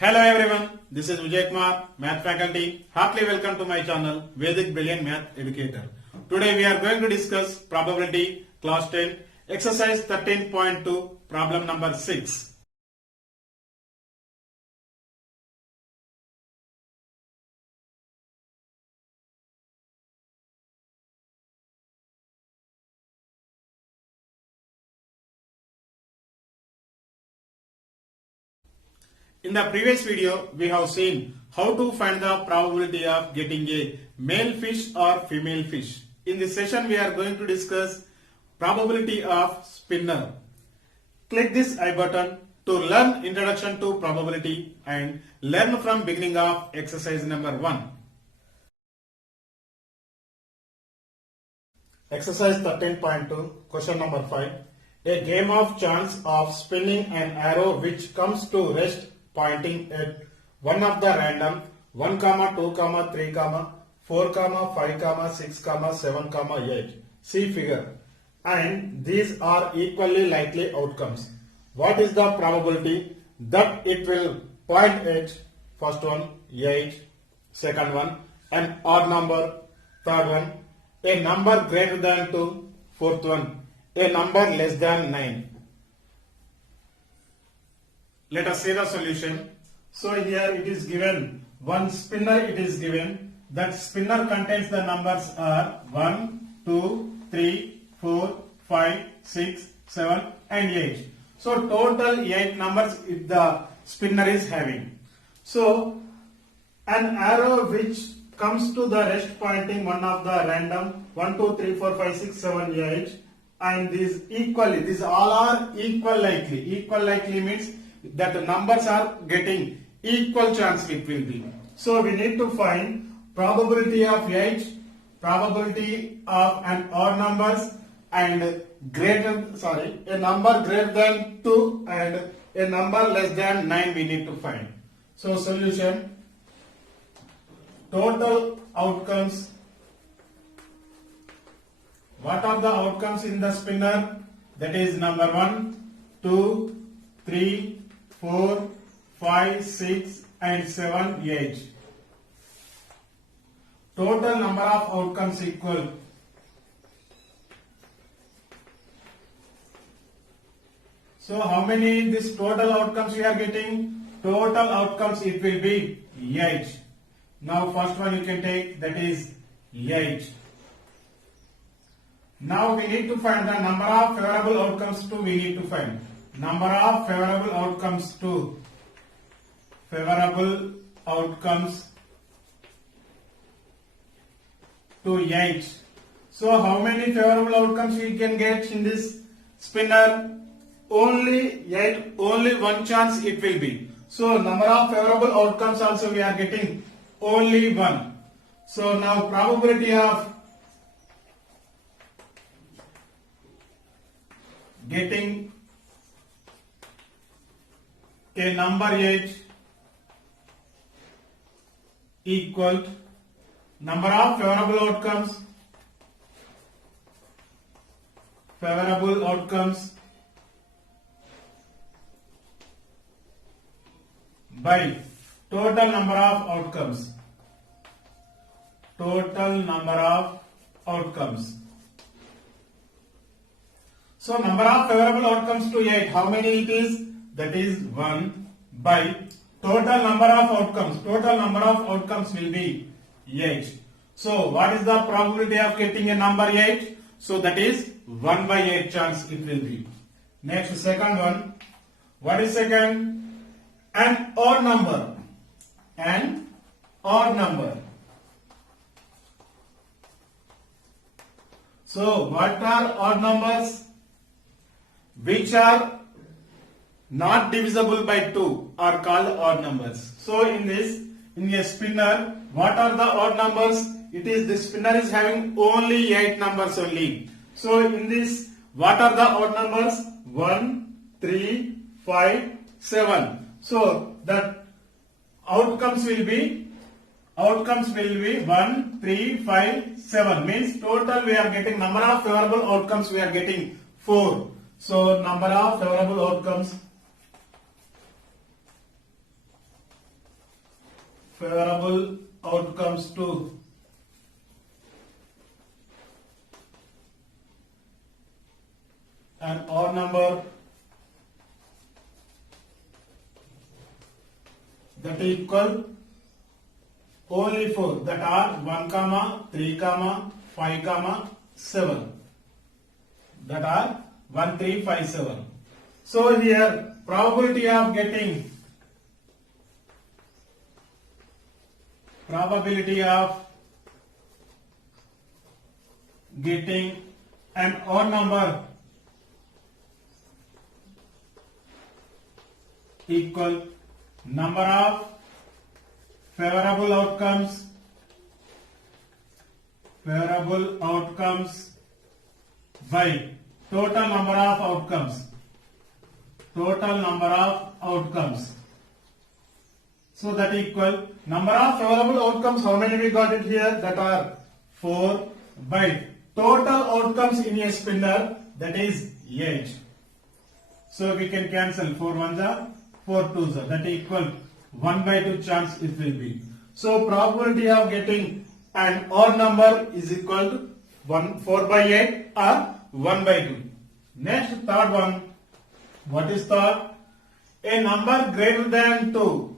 Hello everyone, this is Vijay Kumar, Math faculty. Heartily welcome to my channel, Vedic Brilliant Math Educator. Today we are going to discuss probability, class 10, exercise 13.2, problem number 6. In the previous video, we have seen how to find the probability of getting a male fish or female fish. In this session, we are going to discuss probability of spinner. Click this I button to learn introduction to probability and learn from beginning of exercise number 1. Exercise 13.2, question number 5. A game of chance of spinning an arrow which comes to rest pointing at one of the random 1, 2, 3, 4, 5, 6, 7, 8. See figure. And these are equally likely outcomes. What is the probability that it will point at first one 8, second one an odd number, third one a number greater than 2, fourth one a number less than 9. Let us see the solution. So here it is given one spinner, it is given that spinner contains the numbers are 1, 2, 3, 4, 5, 6, 7 and 8. So total 8 numbers the spinner is having. So an arrow which comes to the rest pointing one of the random 1, 2, 3, 4, 5, 6, 7, 8 and these all are equal likely. Equal likely means that the numbers are getting equal chance it will be. So we need to find probability of 8, probability of an odd numbers and a number greater than 2 and a number less than 9 we need to find. So solution, total outcomes. What are the outcomes in the spinner? That is number 1, 2, 3, 4, 5, 6 and 7, 8. Total number of outcomes equal. So how many this total outcomes we are getting? Total outcomes it will be 8. Now first one you can take, that is 8. Now we need to find the number of favorable outcomes to we need to find. Number of favorable outcomes to 8. So how many favorable outcomes we can get in this spinner? Only 8, only one chance it will be. So number of favorable outcomes also we are getting only 1. So now probability of getting a number 8 equal number of favorable outcomes by total number of outcomes. So number of favorable outcomes to 8, how many it is? That is 1 by total number of outcomes. Total number of outcomes will be 8. So what is the probability of getting a number 8? So that is 1 by 8 chance it will be. Next, second one. What is second? An odd number. An odd number. So what are odd numbers? Which are not divisible by 2 are called odd numbers. So in a spinner, what are the odd numbers? It is the spinner is having only 8 numbers only. So in this, what are the odd numbers? 1, 3, 5, 7. So that outcomes will be 1, 3, 5, 7. Means total we are getting number of favorable outcomes we are getting 4. So number of favorable outcomes favorable outcomes to an odd number that equal only 4, that are 1 comma 3 comma 5 comma 7, that are 1 3 5 7. So here probability of getting an odd number equal number of favorable outcomes by total number of outcomes. So that equal number of favorable outcomes. How many we got it here? That are 4 by total outcomes in a spinner, that is 8. So we can cancel 4 ones are 4 twos are, that equal 1 by 2 chance it will be. So probability of getting an odd number is equal to 4 by 8 or 1 by 2. Next, third one. What is third? A number greater than 2.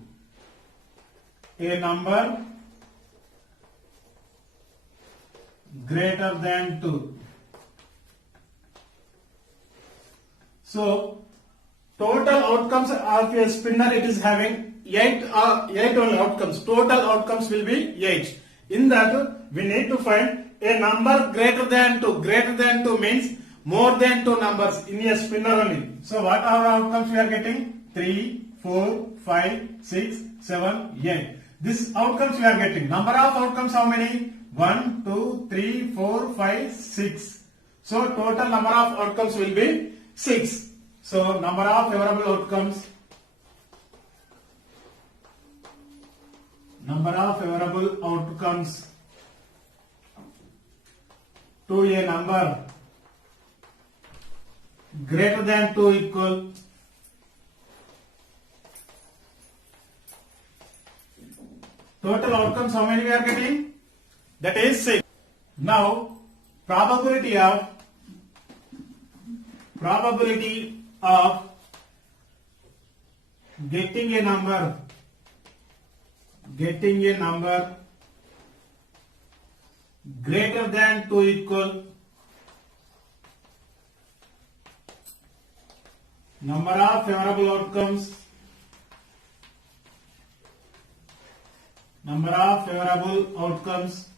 A number greater than 2. So total outcomes of a spinner, it is having 8 only outcomes. Total outcomes will be 8. In that we need to find a number greater than 2. Greater than 2 means more than 2 numbers in a spinner only. So what are outcomes we are getting? 3, 4, 5, 6, 7, 8. This outcomes we are getting. Number of outcomes how many? 1, 2, 3, 4, 5, 6. So total number of outcomes will be 6. So number of favorable outcomes. To a number greater than 2 equal total outcomes how many we are getting? That is 6. Now probability of getting a number greater than 2 equal number of favorable outcomes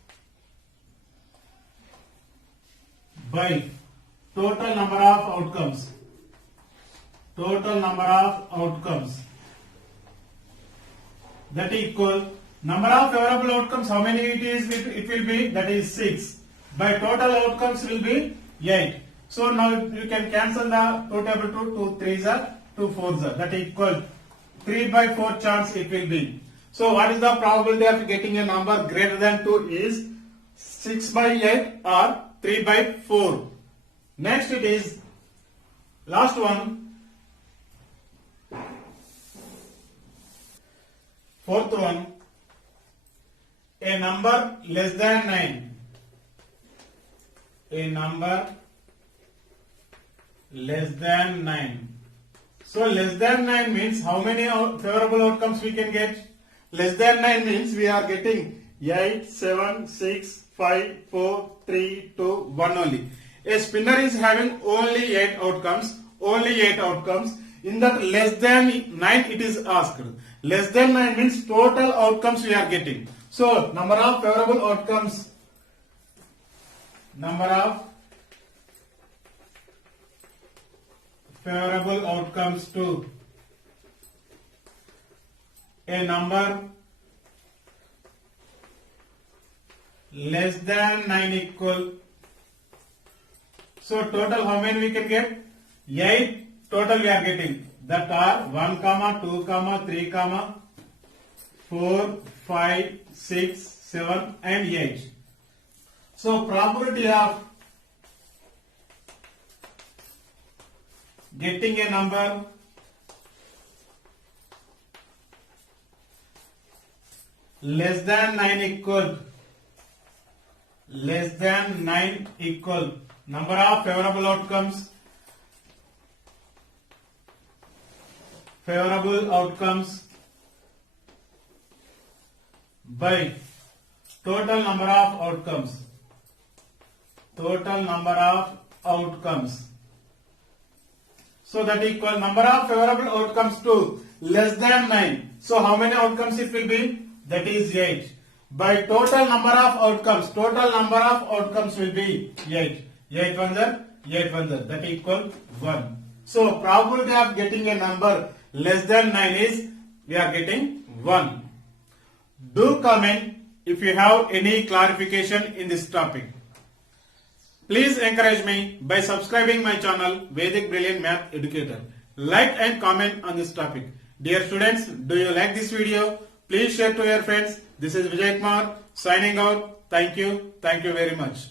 by total number of outcomes. That equal number of favorable outcomes how many it is? It will be, that is 6. By total outcomes will be 8. So now you can cancel the 2 table 2 3s are 2 4s are, that equal 3 by 4 chance it will be. So what is the probability of getting a number greater than 2 is 6 by 8 or 3 by 4. Next it is last one. Fourth one, a number less than 9. A number less than 9. So less than 9 means how many favorable outcomes we can get? Less than 9 means we are getting 8, 7, 6, 5, 4, 3, 2, 1 only. A spinner is having only 8 outcomes. In that less than 9 it is asked. Less than 9 means total outcomes we are getting. So number of favorable outcomes. To a number less than 9 equal. So total how many we can get? 8 total we are getting. That are 1, 2, 3, 4, 5, 6, 7 and 8. So probability of getting a number less than 9 equal, less than 9 equal, number of favorable outcomes, by total number of outcomes, so that equal number of favorable outcomes to less than 9. So how many outcomes it will be? That is 8. By total number of outcomes will be 8. 8 ones are 8 ones are, that equal 1. So probability of getting a number less than 9 is, we are getting 1. Do comment if you have any clarification in this topic. Please encourage me by subscribing my channel Vedic Brilliant Math Educator. Like and comment on this topic. Dear students, do you like this video? Please share to your friends. This is Vijay Kumar signing out. Thank you very much.